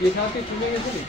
পেশাতে চলে গেছিলি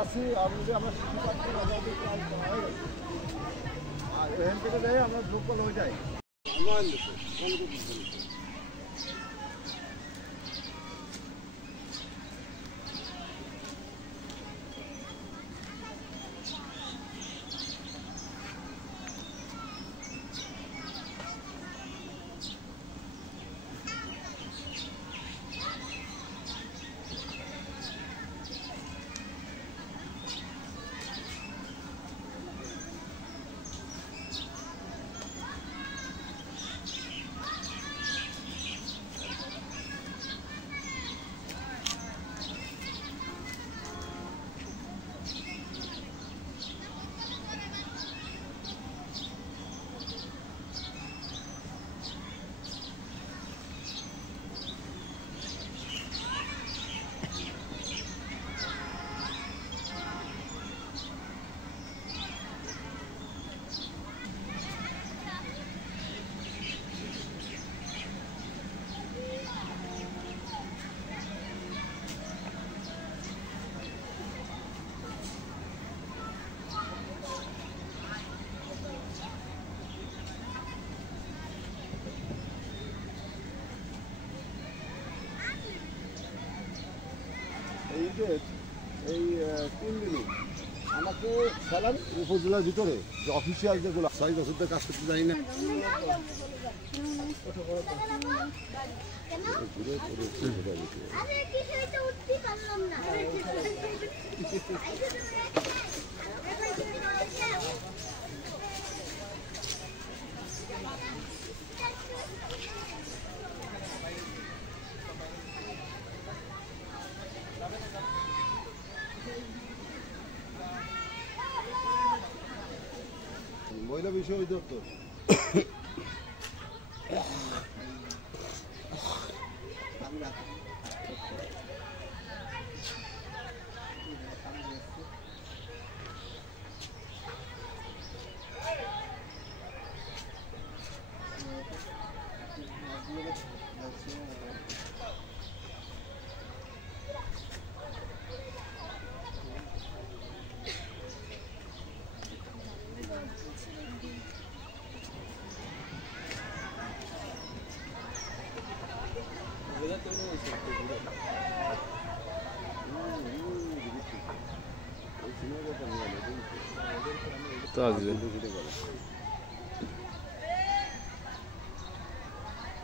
আসি আমরা আর এখান থেকে যাই আমরা লোকাল হয়ে যাই আজকে এই 3 দিনই আমাকে সালাম উপজেলার ভিতরে যে অফিসিয়াল যেগুলো 6 বছর ধরে কাজ করতে যাই না মহিলা বিষয় অধিদপ্তর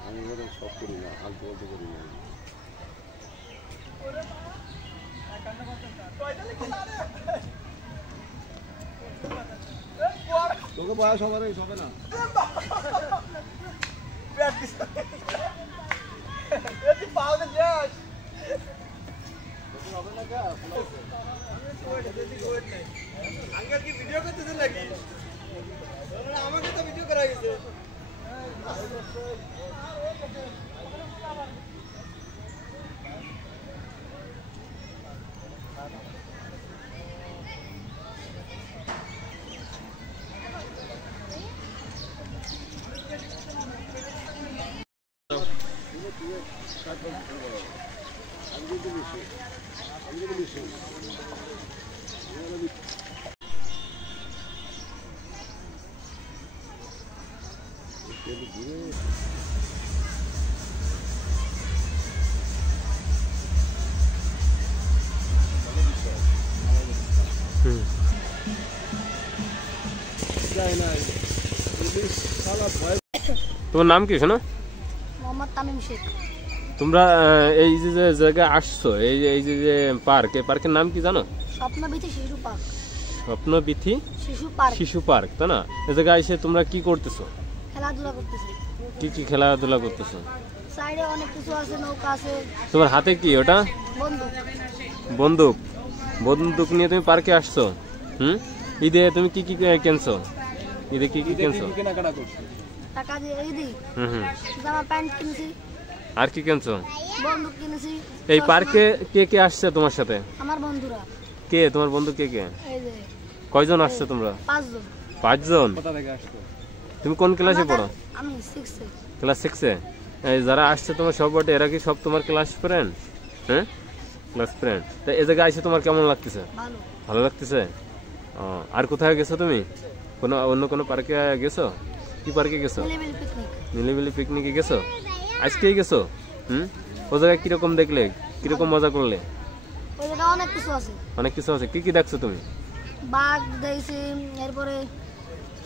আমি বরং সব করি না হালকা বলতে করি না তোকে বয়স হবে না আঙ্কেল কি ভিডিও করতেছেন নাকি? আমাকে তো ভিডিও করা গেছে। তোমার নাম কি শোনো? মোহাম্মদ তামিম শেখ। তোমরা এই যে জায়গায় আসছো, এই যে পার্ক, এই পার্কের নাম কি জানো? স্বপ্নবীথি শিশু পার্ক। স্বপ্নবীথি শিশু পার্ক, তাই না? এই জায়গায় এসে তোমরা কি করতেছো? খেলাধুলা করতেছি। কি খেলাধুলা করতেছো? সাইডে অনেক কিছু আছে, নৌকা আছে। তোমার হাতে কি ওটা? বন্দুক নিয়ে তুমি পার্কে আসছো। ঈদে তুমি কি কিনছো? ঈদে কি কিনছো? কেনাকাটা করছো? টাকা দিয়ে ঈদে জামা প্যান্ট কিনেছি। আর কি কিনছো? বন্দুক কিনেছি। এই পার্কে কে আসছে তোমার সাথে? আমার বন্ধুরা। কে তোমার বন্ধু? কে এই যে কয়জন আসছে তোমরা? 5 জন। 5 জন? কোথা থেকে আসছো? তুমি কোন ক্লাসে পড়ো? আমি 6 এ। ক্লাস 6 এ? এই যারা আসছে তোমার সব বটে, এরা কি সব তোমার ক্লাস ফ্রেন্ড? হ্যাঁ, ক্লাস ফ্রেন্ড। তো এই জায়গায় এসে তোমার কেমন লাগতেছে? ভালো লাগতেছে। আর কোথায় গেছো তুমি? অন্য কোনো পার্কে গেছো? কি পার্কে গেছো? নীলিবিলি পিকনিকে গেছো? আজকেই গেছো? ও জায়গায় কিরকম দেখলে, কিরকম মজা করলে? ওই জায়গায় অনেক কিছু আছে। কি দেখছো তুমি? বাঘ দেখছি, এরপরে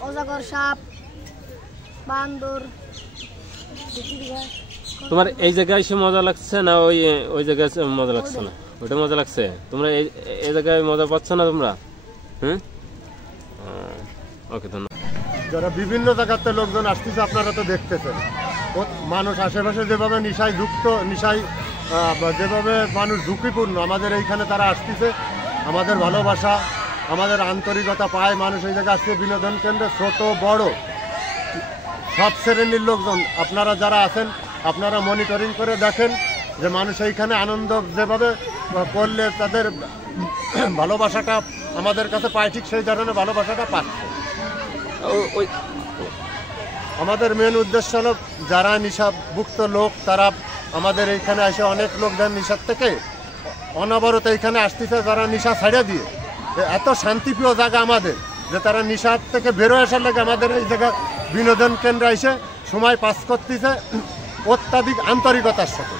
অজগর, সাপ, বান্দর। তোমার এই জায়গায় এসে মজা লাগছে না ওই জায়গায় মজা লাগছে না? ওইটা মজা লাগছে। তোমরা এই জায়গায় মজা পাচ্ছ না তোমরা? ওকে, ধন্যবাদ। যারা বিভিন্ন জায়গাতে লোকজন আসতেছে আপনারা তো দেখতেছেন, মানুষ আশেপাশে যেভাবে নেশায় যেভাবে মানুষ ঝুঁকিপূর্ণ, আমাদের এইখানে তারা আসতেছে। আমাদের ভালোবাসা, আমাদের আন্তরিকতা পায় মানুষ এই জায়গায় আসছে। বিনোদন কেন্দ্রে ছোট বড় সব শ্রেণীর লোকজন আপনারা যারা আছেন, আপনারা মনিটরিং করে দেখেন যে মানুষ এইখানে আনন্দ যেভাবে করলে তাদের ভালোবাসাটা আমাদের কাছে পায়, ঠিক সেই ধরনের ভালোবাসাটা পাচ্ছে। আমাদের মেন উদ্দেশ্য হলো যারা নেশাভুক্ত লোক তারা আমাদের এইখানে এসে, অনেক লোক যারা নেশার থেকে অনবরত এইখানে আসতেছে, যারা নেশা ছাড়িয়ে দিয়ে এত শান্তিপ্রিয় জায়গা আমাদের, যে তারা নেশার থেকে বেরোয় আসার লাগে আমাদের এই জায়গা বিনোদন কেন্দ্রে এসে সময় পাস করতেছে অত্যাধিক আন্তরিকতার সাথে।